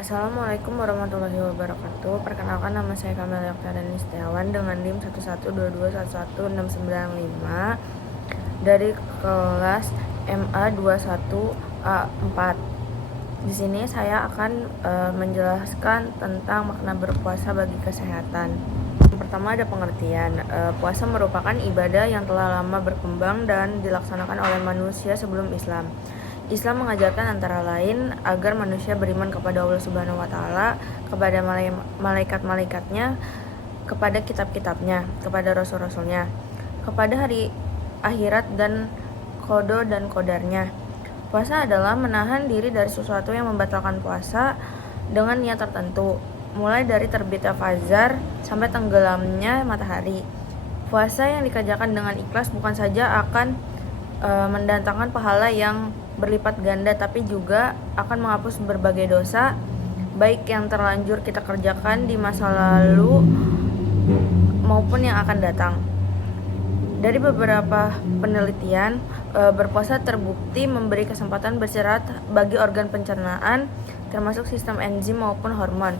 Assalamualaikum warahmatullahi wabarakatuh. Perkenalkan, nama saya Kamel Yoktadani Setiawan dengan NIM 112211169 dari kelas MA 21A4. Di sini saya akan menjelaskan tentang makna berpuasa bagi kesehatan. Yang pertama ada pengertian. Puasa merupakan ibadah yang telah lama berkembang dan dilaksanakan oleh manusia sebelum Islam. Islam mengajarkan antara lain agar manusia beriman kepada Allah Subhanahu wa taala, kepada malaikat-malaikatnya, kepada kitab-kitabnya, kepada rasul-rasulnya, kepada hari akhirat dan qada dan qadarnya. Puasa adalah menahan diri dari sesuatu yang membatalkan puasa dengan niat tertentu, mulai dari terbitnya fajar sampai tenggelamnya matahari. Puasa yang dikerjakan dengan ikhlas bukan saja akan mendatangkan pahala yang berlipat ganda, tapi juga akan menghapus berbagai dosa baik yang terlanjur kita kerjakan di masa lalu maupun yang akan datang. Dari beberapa penelitian, berpuasa terbukti memberi kesempatan beristirahat bagi organ pencernaan termasuk sistem enzim maupun hormon.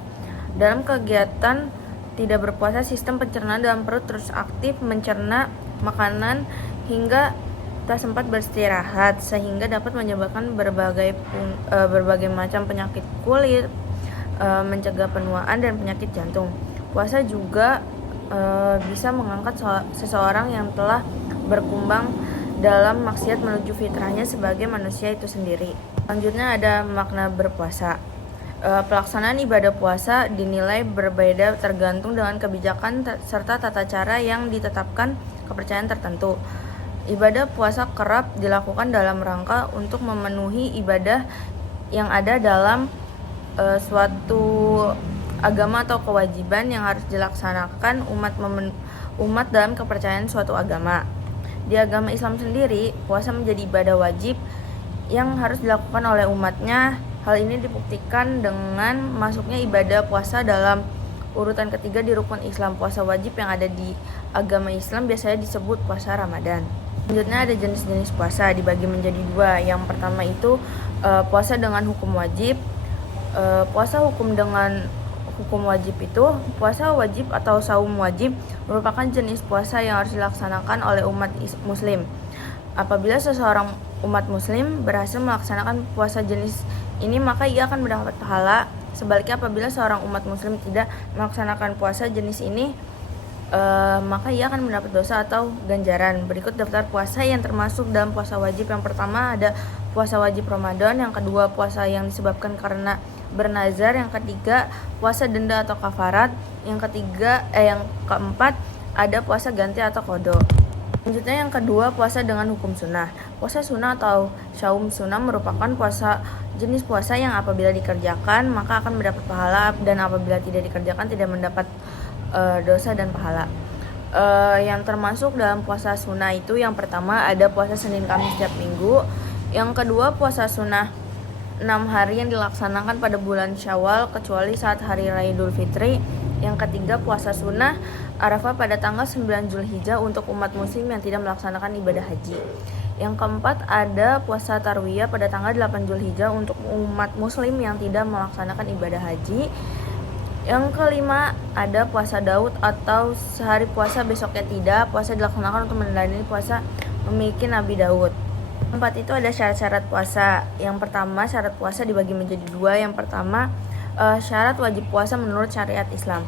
Dalam kegiatan tidak berpuasa, sistem pencernaan dalam perut terus aktif mencerna makanan hingga tak sempat beristirahat, sehingga dapat menyebabkan berbagai macam penyakit kulit, mencegah penuaan dan penyakit jantung. Puasa juga bisa mengangkat seseorang yang telah berkembang dalam maksiat menuju fitrahnya sebagai manusia itu sendiri. Selanjutnya ada makna berpuasa. Pelaksanaan ibadah puasa dinilai berbeda tergantung dengan kebijakan serta tata cara yang ditetapkan kepercayaan tertentu. Ibadah puasa kerap dilakukan dalam rangka untuk memenuhi ibadah yang ada dalam suatu agama atau kewajiban yang harus dilaksanakan umat dalam kepercayaan suatu agama. Di agama Islam sendiri, puasa menjadi ibadah wajib yang harus dilakukan oleh umatnya. Hal ini dibuktikan dengan masuknya ibadah puasa dalam urutan ketiga di rukun Islam. Puasa wajib yang ada di agama Islam biasanya disebut puasa Ramadan. Selanjutnya ada jenis-jenis puasa, dibagi menjadi dua. Yang pertama itu puasa dengan hukum wajib. Puasa hukum dengan hukum wajib itu, puasa wajib atau saum wajib merupakan jenis puasa yang harus dilaksanakan oleh umat muslim. Apabila seseorang umat muslim berhasil melaksanakan puasa jenis ini, maka ia akan mendapat pahala. Sebaliknya, apabila seorang umat muslim tidak melaksanakan puasa jenis ini, maka ia akan mendapat dosa atau ganjaran. Berikut daftar puasa yang termasuk dalam puasa wajib. Yang pertama ada puasa wajib Ramadan, yang kedua puasa yang disebabkan karena bernazar, yang ketiga puasa denda atau kafarat, yang keempat ada puasa ganti atau qada. Selanjutnya yang kedua, puasa dengan hukum sunnah. Puasa sunnah atau saum sunnah merupakan jenis puasa yang apabila dikerjakan maka akan mendapat pahala, dan apabila tidak dikerjakan tidak mendapat dosa dan pahala. Yang termasuk dalam puasa sunnah itu, yang pertama ada puasa Senin Kamis setiap minggu, yang kedua puasa sunnah 6 hari yang dilaksanakan pada bulan Syawal kecuali saat hari raya Idul Fitri, yang ketiga puasa sunnah Arafah pada tanggal 9 Zulhijjah untuk umat muslim yang tidak melaksanakan ibadah haji. Yang keempat ada puasa Tarwiyah pada tanggal 8 Zulhijjah untuk umat muslim yang tidak melaksanakan ibadah haji. Yang kelima ada puasa Daud atau sehari puasa besoknya tidak. Puasa dilaksanakan untuk meneladani puasa memiliki Nabi Daud. Keempat itu ada syarat-syarat puasa. Yang pertama, syarat puasa dibagi menjadi dua. Yang pertama, syarat wajib puasa menurut syariat Islam.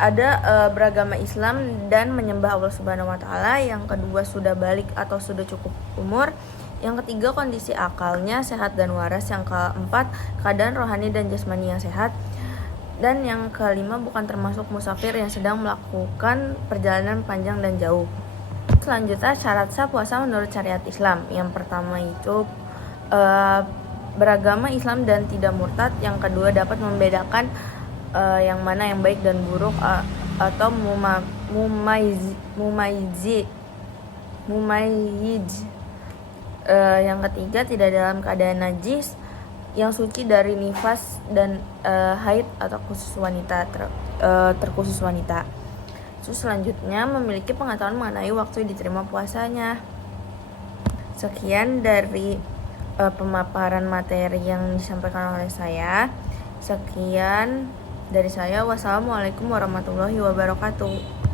Ada beragama Islam dan menyembah Allah Subhanahu wa taala. Yang kedua, sudah balik atau sudah cukup umur. Yang ketiga, kondisi akalnya sehat dan waras. Yang keempat, keadaan rohani dan jasmani yang sehat. Dan yang kelima, bukan termasuk musafir yang sedang melakukan perjalanan panjang dan jauh. Selanjutnya, syarat sah puasa menurut syariat Islam. Yang pertama itu beragama Islam dan tidak murtad. Yang kedua, dapat membedakan yang mana yang baik dan buruk atau mumayyiz. Yang ketiga, tidak dalam keadaan najis, yang suci dari nifas dan haid atau terkhusus wanita. Terus selanjutnya, memiliki pengetahuan mengenai waktu diterima puasanya. Sekian dari pemaparan materi yang disampaikan oleh saya. Sekian dari saya. Wassalamualaikum warahmatullahi wabarakatuh.